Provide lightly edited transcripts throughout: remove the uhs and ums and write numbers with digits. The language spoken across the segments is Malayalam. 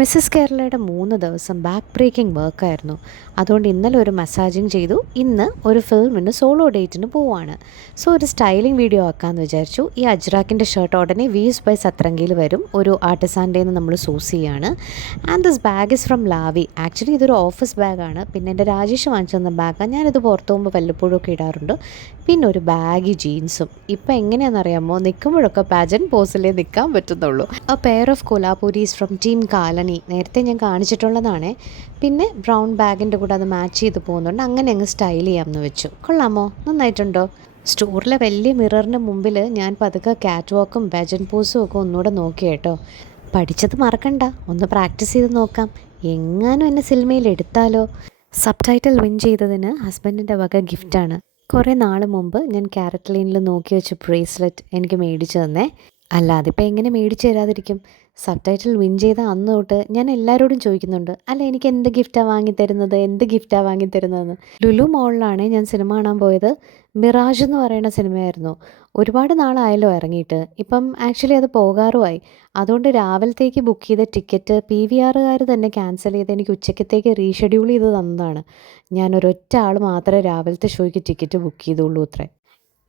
മിസ്സസ് കേരളയുടെ 3 ദിവസം ബാക്ക് ബ്രേക്കിംഗ് വർക്കായിരുന്നു. അതുകൊണ്ട് ഇന്നലെ ഒരു മസാജിങ് ചെയ്തു. ഇന്ന് ഒരു ഫിലിമിന് സോളോ ഡേറ്റിന് പോവാണ്. സോ ഒരു സ്റ്റൈലിംഗ് വീഡിയോ ആക്കാമെന്ന് വിചാരിച്ചു. ഈ അജ്രാക്കിൻ്റെ ഷർട്ട് ഉടനെ വീസ് ബൈ സത്രങ്കിയിൽ വരും. ഒരു ആർട്ടിസാൻ്റെ നിന്ന് നമ്മൾ സൂസ് ചെയ്യാണ്. And this bag is from Lavie. Actually ഇതൊരു ഓഫീസ് ബാഗാണ്. പിന്നെ എൻ്റെ രാജേഷ് വാങ്ങിച്ചു തന്ന ബാഗാണ്. ഞാനിത് പുറത്തു പോകുമ്പോൾ വല്ലപ്പോഴൊക്കെ ഇടാറുണ്ട്. പിന്നെ ഒരു ബാഗി ജീൻസും. ഇപ്പം എങ്ങനെയാണെന്നറിയാമോ, നിൽക്കുമ്പോഴൊക്കെ പാജൻ പോസിലേ നിൽക്കാൻ പറ്റുന്നുള്ളൂ. A pair of Kolhapuris from team Kalani. നേരത്തെ ഞാൻ കാണിച്ചിട്ടുള്ളതാണ്. പിന്നെ ബ്രൗൺ ബാഗിൻ്റെ കൂടെ അത് മാച്ച് ചെയ്ത് പോകുന്നുണ്ട്. അങ്ങനെ അങ്ങ് സ്റ്റൈൽ ചെയ്യാമെന്ന് വെച്ചു. കൊള്ളാമോ? നന്നായിട്ടുണ്ടോ? സ്റ്റോറിലെ വലിയ മിററിൻ്റെ മുമ്പിൽ ഞാൻ പതുക്കെ കാറ്റ് വാക്കും പാജൻ പോസും ഒക്കെ ഒന്നുകൂടെ നോക്കി കേട്ടോ. പഠിച്ചത് മറക്കണ്ട, ഒന്ന് പ്രാക്ടീസ് ചെയ്ത് നോക്കാം. എങ്ങാനും എന്നെ സിനിമയിൽ എടുത്താലോ. സബ് ടൈറ്റിൽ വിൻ ചെയ്തതിന് ഹസ്ബൻഡിൻ്റെ വക ഗിഫ്റ്റാണ്. കുറേ നാൾ മുമ്പ് ഞാൻ ക്യാരറ്റ് ലൈനിൽ നോക്കി വെച്ച ബ്രേസ്ലെറ്റ് എനിക്ക് മേടിച്ചു തന്നേ. അല്ലാതെ ഇപ്പം എങ്ങനെ മേടിച്ചു തരാതിരിക്കും? സബ് ടൈറ്റിൽ വിൻ ചെയ്ത അന്ന് തൊട്ട് ഞാൻ എല്ലാവരോടും ചോദിക്കുന്നുണ്ട്, അല്ല എനിക്ക് എന്ത് ഗിഫ്റ്റാണ് വാങ്ങിത്തരുന്നതെന്ന്. ലുലു മോളിലാണ് ഞാൻ സിനിമ കാണാൻ പോയത്. മിറാജ് എന്ന് പറയുന്ന സിനിമയായിരുന്നു. ഒരുപാട് നാളായല്ലോ ഇറങ്ങിയിട്ട്. ഇപ്പം ആക്ച്വലി അത് പോകാറുമായി. അതുകൊണ്ട് രാവിലത്തേക്ക് ബുക്ക് ചെയ്ത ടിക്കറ്റ് PVRകാർ തന്നെ ക്യാൻസൽ ചെയ്ത് എനിക്ക് ഉച്ചക്കത്തേക്ക് റീഷെഡ്യൂൾ ചെയ്ത് തന്നതാണ്. ഞാൻ ഒരൊറ്റ ആൾ മാത്രമേ രാവിലത്തെ ഷോയ്ക്ക് ടിക്കറ്റ് ബുക്ക് ചെയ്തുള്ളൂ അത്രേ.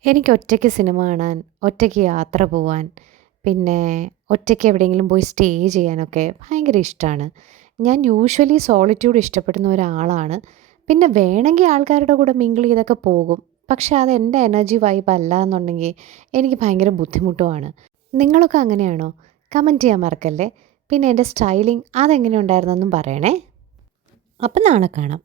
എനിക്ക് ഒറ്റയ്ക്ക് സിനിമ കാണാൻ, ഒറ്റയ്ക്ക് യാത്ര പോവാൻ, പിന്നെ ഒറ്റയ്ക്ക് എവിടെയെങ്കിലും പോയി സ്റ്റേ ചെയ്യാനൊക്കെ ഭയങ്കര ഇഷ്ടമാണ്. ഞാൻ യൂഷ്വലി സോളിറ്റ്യൂഡ് ഇഷ്ടപ്പെടുന്ന ഒരാളാണ്. പിന്നെ വേണമെങ്കിൽ ആൾക്കാരുടെ കൂടെ മിങ്കിൾ ചെയ്തൊക്കെ പോകും. പക്ഷേ അത് എൻ്റെ എനർജി വൈബ് അല്ല എന്നുണ്ടെങ്കിൽ എനിക്ക് ഭയങ്കര ബുദ്ധിമുട്ടുമാണ്. നിങ്ങളൊക്കെ അങ്ങനെയാണോ? കമൻറ്റ് ചെയ്യാൻ മറക്കല്ലേ. പിന്നെ എൻ്റെ സ്റ്റൈലിംഗ് അതെങ്ങനെ ഉണ്ടായിരുന്നെന്നും പറയണേ. അപ്പം നാളെ കാണാം.